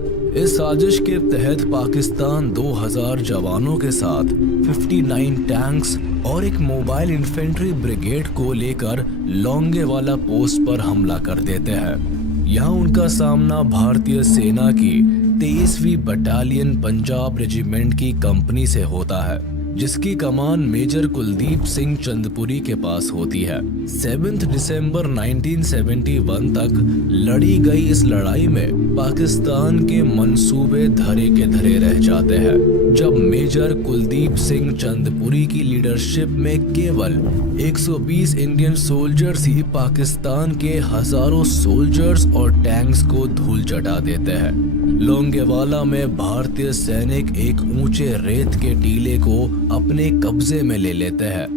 इस साजिश के तहत पाकिस्तान 2000 जवानों के साथ 59 टैंक्स और एक मोबाइल इन्फेंट्री ब्रिगेड को लेकर लोंगेवाला पोस्ट पर हमला कर देते हैं। यहाँ उनका सामना भारतीय सेना की 23वीं बटालियन पंजाब रेजिमेंट की कंपनी से होता है, जिसकी कमान मेजर कुलदीप सिंह चंदपुरी के पास होती है। 7 दिसंबर 1971 तक लड़ी गई इस लड़ाई में पाकिस्तान के मंसूबे धरे के धरे रह जाते हैं, जब मेजर कुलदीप सिंह चंदपुरी की लीडरशिप में केवल 120 इंडियन सोल्जर्स ही पाकिस्तान के हजारों सोल्जर्स और टैंक्स को धूल चटा देते हैं। लोंगेवाला में भारतीय सैनिक एक ऊंचे रेत के टीले को अपने कब्जे में ले लेते हैं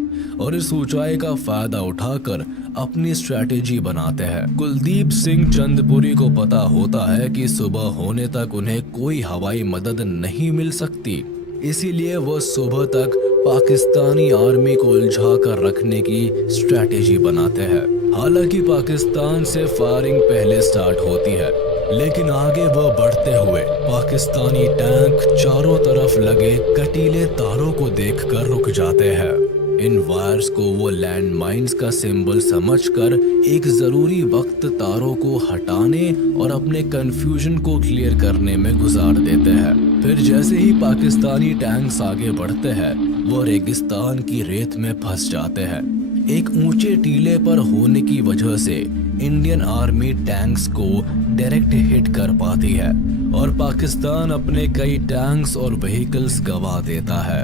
और इस ऊंचाई का फायदा उठाकर अपनी स्ट्रैटेजी बनाते हैं। कुलदीप सिंह चंदपुरी को पता होता है कि सुबह होने तक उन्हें कोई हवाई मदद नहीं मिल सकती, इसीलिए वह सुबह तक पाकिस्तानी आर्मी को उलझा कर रखने की स्ट्रैटेजी बनाते हैं। हालांकि पाकिस्तान से फायरिंग पहले स्टार्ट होती है, लेकिन आगे वह बढ़ते हुए पाकिस्तानी टैंक चारों तरफ लगे कटीले तारों को देखकर रुक जाते हैं। इन वायर्स को वो लैंड माइंस का सिंबल समझकर एक जरूरी वक्त तारों को हटाने और अपने कंफ्यूजन को क्लियर करने में गुजार देते हैं। फिर जैसे ही पाकिस्तानी टैंक्स आगे बढ़ते हैं, वो रेगिस्तान की रेत में फंस जाते हैं। एक ऊंचे टीले पर होने की वजह से इंडियन आर्मी टैंक्स को डायरेक्ट हिट कर पाती है और पाकिस्तान अपने कई टैंक्स और व्हीकल्स गंवा देता है।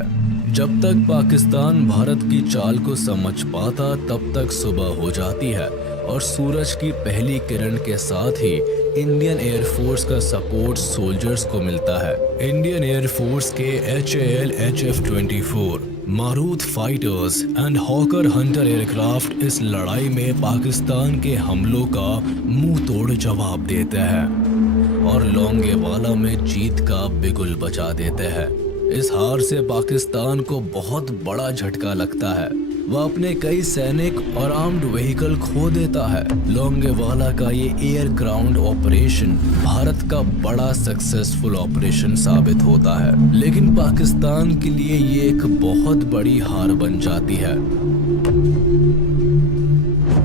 जब तक पाकिस्तान भारत की चाल को समझ पाता, तब तक सुबह हो जाती है और सूरज की पहली किरण के साथ ही इंडियन एयरफोर्स का सपोर्ट सोल्जर्स को मिलता है। इंडियन एयरफोर्स के HAL HF-24 Marut fighters and hawker Hunter aircraft इस लड़ाई में पाकिस्तान के हमलों का मुंह तोड़ जवाब देते हैं और लोंगेवाला में जीत का बिगुल बजा देते हैं। इस हार से पाकिस्तान को बहुत बड़ा झटका लगता है। वह अपने कई सैनिक और आर्म्ड व्हीकल खो देता है। लोंगेवाला का ये एयर ग्राउंड ऑपरेशन भारत का बड़ा सक्सेसफुल ऑपरेशन साबित होता है, लेकिन पाकिस्तान के लिए ये एक बहुत बड़ी हार बन जाती है।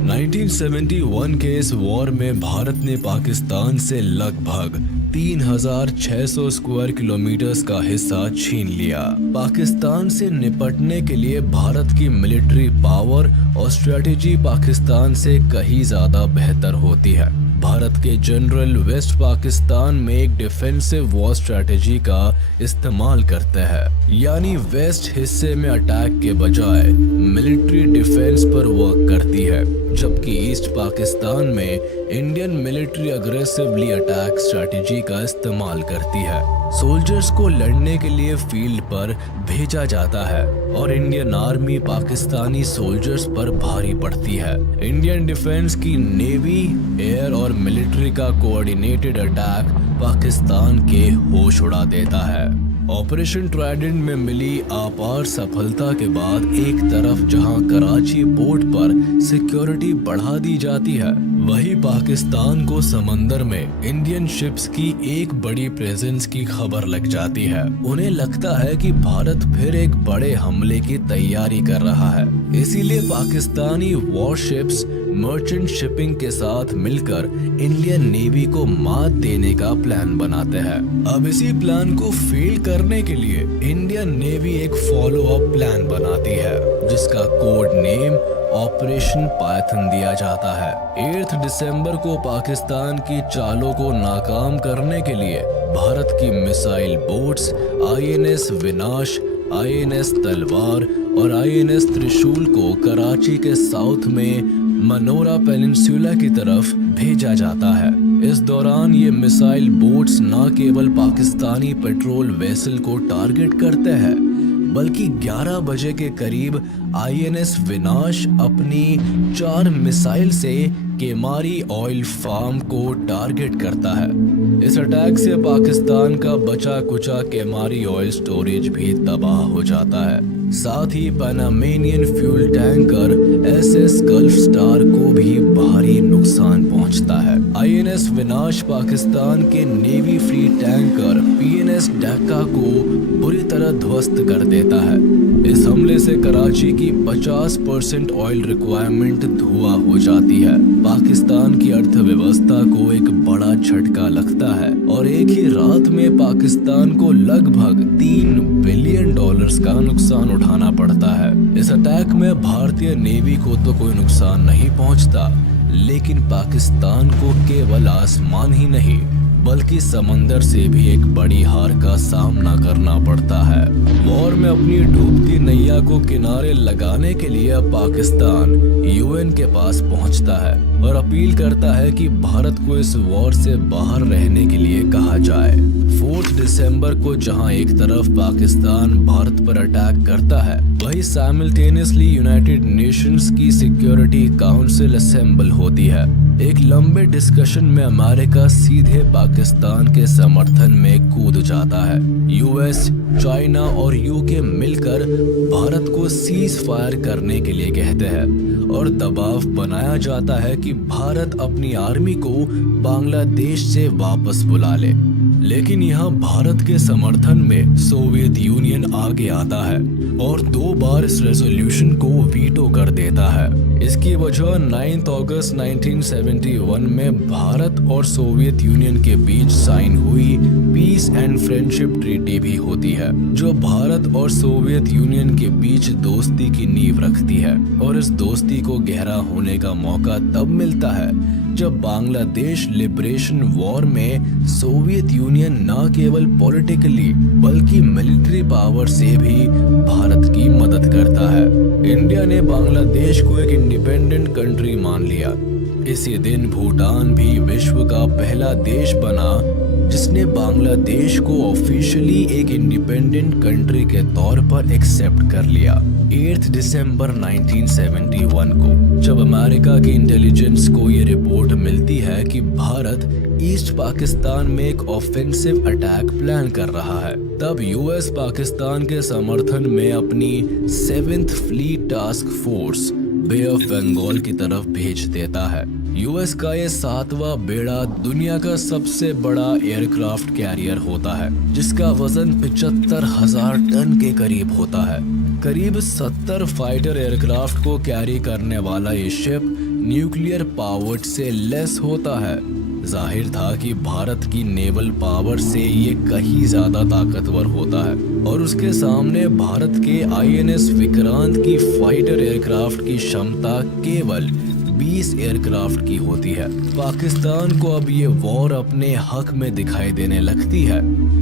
1971 के इस वॉर में भारत ने पाकिस्तान से लगभग 3600 स्क्वायर किलोमीटर्स का हिस्सा छीन लिया। पाकिस्तान से निपटने के लिए भारत की मिलिट्री पावर और स्ट्रेटेजी पाकिस्तान से कहीं ज्यादा बेहतर होती है। भारत के जनरल वेस्ट पाकिस्तान में एक डिफेंसिव वॉर स्ट्रेटेजी का इस्तेमाल करते हैं, यानी वेस्ट हिस्से में अटैक के बजाय मिलिट्री डिफेंस पर वर्क करती है, जबकि ईस्ट पाकिस्तान में Indian military aggressively attack strategy का इस्तेमाल करती है। सोल्जर्स को लड़ने के लिए फील्ड पर भेजा जाता है और इंडियन आर्मी पाकिस्तानी सोल्जर्स पर भारी पड़ती है। इंडियन डिफेंस की नेवी, एयर और मिलिट्री का कोऑर्डिनेटेड अटैक पाकिस्तान के होश उड़ा देता है। ऑपरेशन ट्राइडेंट में मिली अपार सफलता के बाद एक तरफ जहां कराची पोर्ट पर सिक्योरिटी बढ़ा दी जाती है, वहीं पाकिस्तान को समंदर में इंडियन शिप्स की एक बड़ी प्रेजेंस की खबर लग जाती है। उन्हें लगता है कि भारत फिर एक बड़े हमले की तैयारी कर रहा है, इसीलिए पाकिस्तानी वॉरशिप्स मर्चेंट शिपिंग के साथ मिलकर इंडियन नेवी को मात देने का प्लान बनाते हैं। अब इसी प्लान को फेल करने के लिए इंडियन नेवी एक फॉलो अप प्लान बनाती है, जिसका कोड नेम ऑपरेशन पायथन दिया जाता है। 8 दिसंबर को पाकिस्तान की चालों को नाकाम करने के लिए भारत की मिसाइल बोट्स INS विनाश, INS तलवार और INS त्रिशूल को कराची के साउथ में मनोरा पेनिनसुला की तरफ भेजा जाता है। इस दौरान ये मिसाइल बोट्स न केवल पाकिस्तानी पेट्रोल वेसल को टारगेट करते हैं, बल्कि 11 बजे के करीब INS विनाश अपनी 4 मिसाइल से केमारी ऑयल फार्म को टारगेट करता है। इस अटैक से पाकिस्तान का बचा कुचा केमारी ऑयल स्टोरेज भी तबाह हो जाता है। साथ ही Panamanian fuel tanker SS Gulf Star को भी भारी नुकसान पहुंचता है। INS विनाश पाकिस्तान के नेवी फ्लीट टैंकर PNS डैका को बुरी तरह ध्वस्त कर देता है। इस हमले से कराची की 50% ऑयल रिक्वायरमेंट धुआं हो जाती है। पाकिस्तान की अर्थव्यवस्था को एक बड़ा झटका लगता है और एक ही रात में पाकिस्तान को लगभग $3 बिलियन का नुकसान उठाना पड़ता है। इस अटैक में भारतीय नेवी को तो कोई नुकसान नहीं पहुंचता, लेकिन पाकिस्तान को केवल आसमान ही नहीं बल्कि समंदर से भी एक बड़ी हार का सामना करना पड़ता है। वॉर में अपनी डूबती नैया को किनारे लगाने के लिए पाकिस्तान UN के पास पहुंचता है और अपील करता है कि भारत को इस वॉर से बाहर रहने के लिए कहा जाए। 4 दिसंबर को जहां एक तरफ पाकिस्तान भारत पर अटैक करता है, वहीं साइमल्टेनियसली यूनाइटेड नेशंस की सिक्योरिटी काउंसिल असेंबल होती है। एक लंबे डिस्कशन में अमेरिका सीधे पाकिस्तान के समर्थन में कूद जाता है। यूएस, चाइना और यूके मिलकर भारत को सीज फायर करने के लिए कहते हैं और दबाव बनाया जाता है कि भारत अपनी आर्मी को बांग्लादेश से वापस बुला ले। लेकिन यहाँ भारत के समर्थन में सोवियत यूनियन आगे आता है और 2 बार इस रेजोल्यूशन को वीटो कर देता है। इसकी वजह 9 अगस्त 1971 में भारत और सोवियत यूनियन के बीच साइन हुई पीस एंड फ्रेंडशिप ट्रीटी भी होती है, जो भारत और सोवियत यूनियन के बीच दोस्ती की नींव रखती है। और इस दोस्ती को गहरा होने का मौका तब मिलता है जब बांग्लादेश लिबरेशन वॉर में सोवियत यूनियन न केवल पॉलिटिकली बल्कि मिलिट्री पावर से भी भारत की मदद करता है। इंडिया ने बांग्लादेश को एक इंडिपेंडेंट कंट्री मान लिया। इसी दिन भूटान भी विश्व का पहला देश बना जिसने बांग्लादेश को ऑफिशियली एक इंडिपेंडेंट कंट्री के तौर पर एक्सेप्ट कर लिया। 8 दिसंबर 1971 को जब अमेरिका की इंटेलिजेंस को ये रिपोर्ट मिलती है कि भारत ईस्ट पाकिस्तान में एक ऑफेंसिव अटैक प्लान कर रहा है, तब यूएस पाकिस्तान के समर्थन में अपनी 7th fleet task force Bay of Bengal की तरफ भेज देता है। यूएस का ये 7वां बेड़ा दुनिया का सबसे बड़ा एयरक्राफ्ट कैरियर होता है, जिसका वजन 75,000 टन के करीब होता है। करीब 70 फाइटर एयरक्राफ्ट को कैरी करने वाला ये शिप न्यूक्लियर पावर्ड से लेस होता है। जाहिर था कि भारत की नेवल पावर से ये कहीं ज्यादा ताकतवर होता है और उसके सामने भारत के आईएनएस विक्रांत की फाइटर एयरक्राफ्ट की क्षमता केवल 20 एयरक्राफ्ट की होती है। पाकिस्तान को अब ये वॉर अपने हक में दिखाई देने लगती है।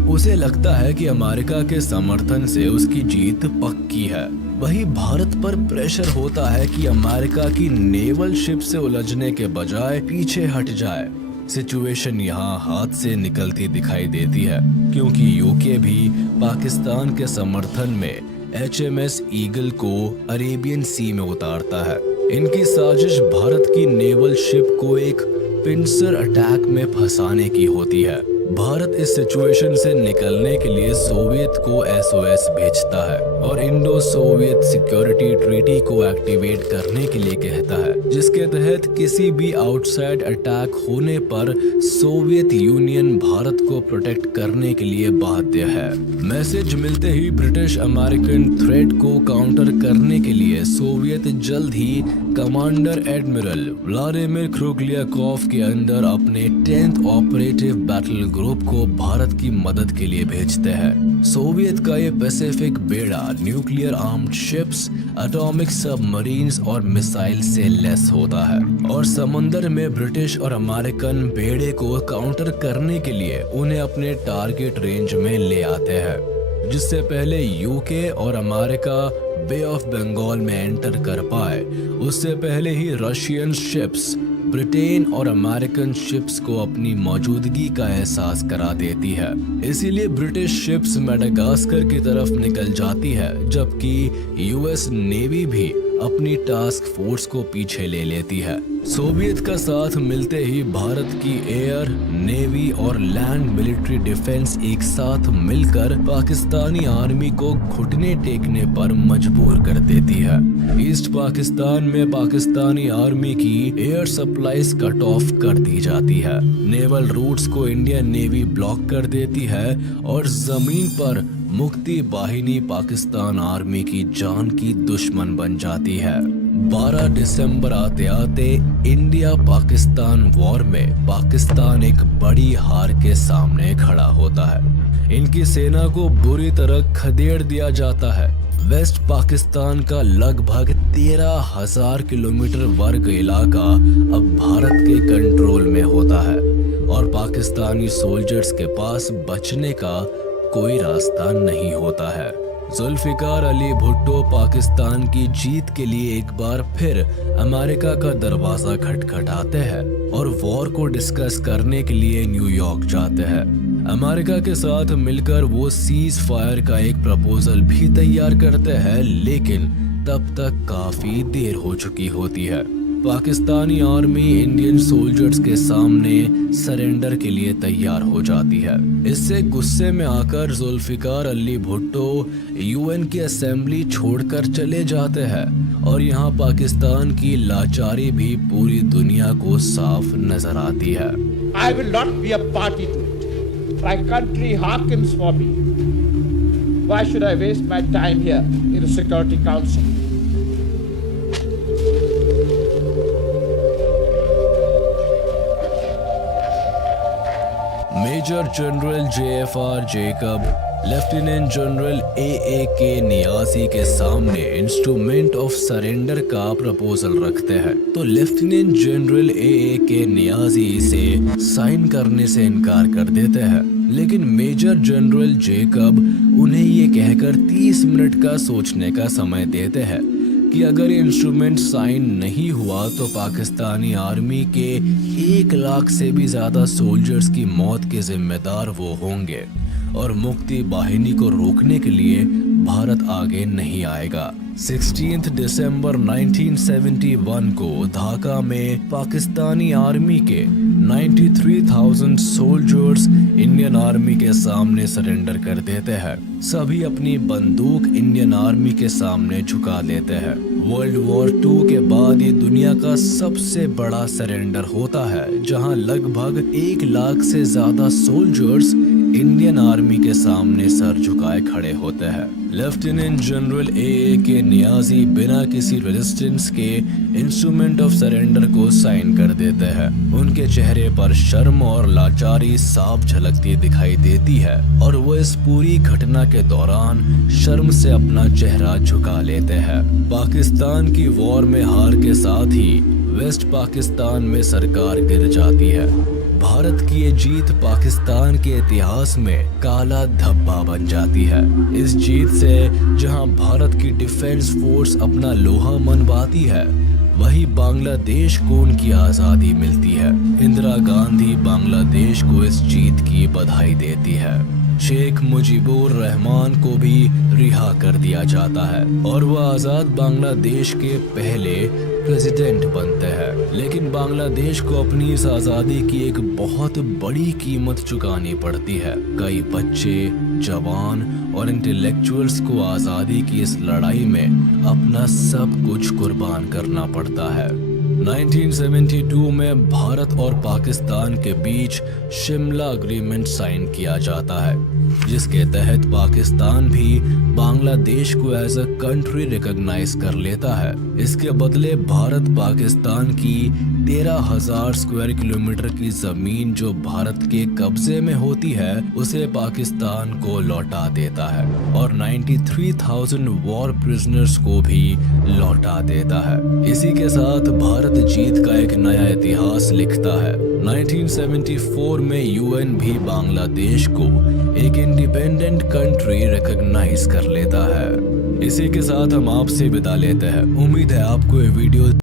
उसे लगता है कि अमेरिका के समर्थन से उसकी जीत पक्की है। वही भारत पर प्रेशर होता है कि अमेरिका की नेवल शिप से उलझने के बजाय पीछे हट जाए। सिचुएशन यहाँ हाथ से निकलती दिखाई देती है, क्योंकि यूके भी पाकिस्तान के समर्थन में HMS ईगल को अरेबियन सी में उतारता है। इनकी साजिश भारत की नेवल शिप को एक पिंसर अटैक में फंसाने की होती है। भारत इस सिचुएशन से निकलने के लिए सोवियत को SOS भेजता है और इंडो सोवियत सिक्योरिटी ट्रीटी को एक्टिवेट करने के लिए कहता है, जिसके तहत किसी भी आउटसाइड अटैक होने पर सोवियत यूनियन भारत को प्रोटेक्ट करने के लिए बाध्य है। मैसेज मिलते ही ब्रिटिश अमेरिकन थ्रेट को काउंटर करने के लिए सोवियत जल्द ही कमांडर एडमिरल व्लादिमीर क्रुगलियाकोव के अंदर अपने 10th ऑपरेटिव बैटल ग्रुप को भारत की मदद के लिए भेजते हैं। सोवियत का ये पैसिफिक बेड़ा nuclear armed ships, atomic submarines और मिसाइल से लेस होता है और समंदर में ब्रिटिश और अमेरिकन बेड़े को काउंटर करने के लिए उन्हें अपने टारगेट रेंज में ले आते हैं। जिससे पहले यूके और अमेरिका बे ऑफ बंगाल में एंटर कर पाए, उससे पहले ही रशियन शिप्स ब्रिटेन और अमेरिकन शिप्स को अपनी मौजूदगी का एहसास करा देती है। इसीलिए ब्रिटिश शिप्स मेडागास्कर की तरफ निकल जाती है, जबकि यूएस नेवी भी अपनी टास्क फोर्स को पीछे ले लेती है। सोवियत का साथ मिलते ही भारत की एयर, नेवी और लैंड मिलिट्री डिफेंस एक साथ मिलकर पाकिस्तानी आर्मी को घुटने टेकने पर मजबूर कर देती है। ईस्ट पाकिस्तान में पाकिस्तानी आर्मी की एयर सप्लाईज कट ऑफ कर दी जाती है। नेवल रूट्स को इंडियन नेवी ब्लॉक कर देती है और जमीन पर मुक्ति वाहिनी पाकिस्तान आर्मी की जान की दुश्मन बन जाती है। 12 दिसंबर आते आते इंडिया पाकिस्तान वॉर में पाकिस्तान एक बड़ी हार के सामने खड़ा होता है। इनकी सेना को बुरी तरह खदेड़ दिया जाता है। वेस्ट पाकिस्तान का लगभग 13,000 किलोमीटर वर्ग इलाका अब भारत के कंट्रोल में होता है और पाकिस्तानी सोल्जर्स के पास बचने का कोई रास्ता नहीं होता है। जुल्फिकार अली भुट्टो पाकिस्तान की जीत के लिए एक बार फिर अमेरिका का दरवाजा खटखटाते हैं और वॉर को डिस्कस करने के लिए न्यूयॉर्क जाते हैं। अमेरिका के साथ मिलकर वो सीज फायर का एक प्रपोजल भी तैयार करते हैं, लेकिन तब तक काफी देर हो चुकी होती है। पाकिस्तानी आर्मी इंडियन सोल्जर्स के सामने सरेंडर के लिए तैयार हो जाती है। इससे गुस्से में आकर जुल्फिकार अली भुट्टो यूएन की असेंबली छोड़कर चले जाते हैं और यहाँ पाकिस्तान की लाचारी भी पूरी दुनिया को साफ नजर आती है। I will not be a party to it. My country hearkens for me. Why should I waste my time here in the Security Council? Major general JFR Jacob lieutenant general AAK Niazi के सामने instrument of surrender का proposal रखते हैं तो lieutenant general AAK Niazi इसे sign करने से इनकार कर देते हैं, लेकिन मेजर जनरल जेकब उन्हें ये कहकर 30 मिनट का सोचने का समय देते हैं कि अगर ये इंस्ट्रूमेंट साइन नहीं हुआ तो पाकिस्तानी आर्मी के 1 लाख से भी ज्यादा सोल्जर्स की मौत के जिम्मेदार वो होंगे और मुक्ति बाहिनी को रोकने के लिए भारत आगे नहीं आएगा। 16 दिसंबर 1971 को ढाका में पाकिस्तानी आर्मी के 93,000 सोल्जर्स इंडियन आर्मी के सामने सरेंडर कर देते हैं। सभी अपनी बंदूक इंडियन आर्मी के सामने झुका देते हैं। वर्ल्ड वॉर 2 के बाद ये दुनिया का सबसे बड़ा सरेंडर होता है, जहां लगभग 1 लाख से ज्यादा सोल्जर्स इंडियन आर्मी के सामने सर झुकाए खड़े होते हैं। लेफ्टिनेंट जनरल AAK नियाजी बिना किसी रेजिस्टेंस के इंस्ट्रूमेंट ऑफ सरेंडर को साइन कर देते हैं। उनके चेहरे पर शर्म और लाचारी साफ झलकती दिखाई देती है और वो इस पूरी घटना के दौरान शर्म से अपना चेहरा झुका लेते हैं। पाकिस्तान की वॉर में हार के साथ ही वेस्ट पाकिस्तान में सरकार गिर जाती है। भारत की ये जीत पाकिस्तान के इतिहास में काला धब्बा बन जाती है। इस जीत से जहां भारत की डिफेंस फोर्स अपना लोहा मनवाती है, वही बांग्लादेश को उनकी आजादी मिलती है। इंदिरा गांधी बांग्लादेश को इस जीत की बधाई देती है। शेख मुजीबुर रहमान को भी रिहा कर दिया जाता है और वह आजाद बांग्लादेश के पहले प्रेसिडेंट बनते हैं। लेकिन बांग्लादेश को अपनी इस आजादी की एक बहुत बड़ी कीमत चुकानी पड़ती है। कई बच्चे, जवान और इंटेलेक्चुअल्स को आजादी की इस लड़ाई में अपना सब कुछ कुर्बान करना पड़ता है। 1972 में भारत और पाकिस्तान के बीच शिमला एग्रीमेंट साइन किया जाता है, जिसके तहत पाकिस्तान भी बांग्लादेश को एज अ कंट्री रिकॉग्नाइज कर लेता है। इसके बदले भारत पाकिस्तान की 13,000 स्क्वायर किलोमीटर की जमीन जो भारत के कब्जे में होती है उसे पाकिस्तान को लौटा देता है और 93,000 वॉर प्रिजनर्स को भी लौटा देता है। इसी के साथ भारत जीत का एक नया इतिहास लिखता है। 1974 में यूएन भी बांग्लादेश को एक इंडिपेंडेंट कंट्री रिकॉग्नाइज कर लेता है। इसी के साथ हम आपसे विदा लेते हैं। उम्मीद है आपको ये वीडियो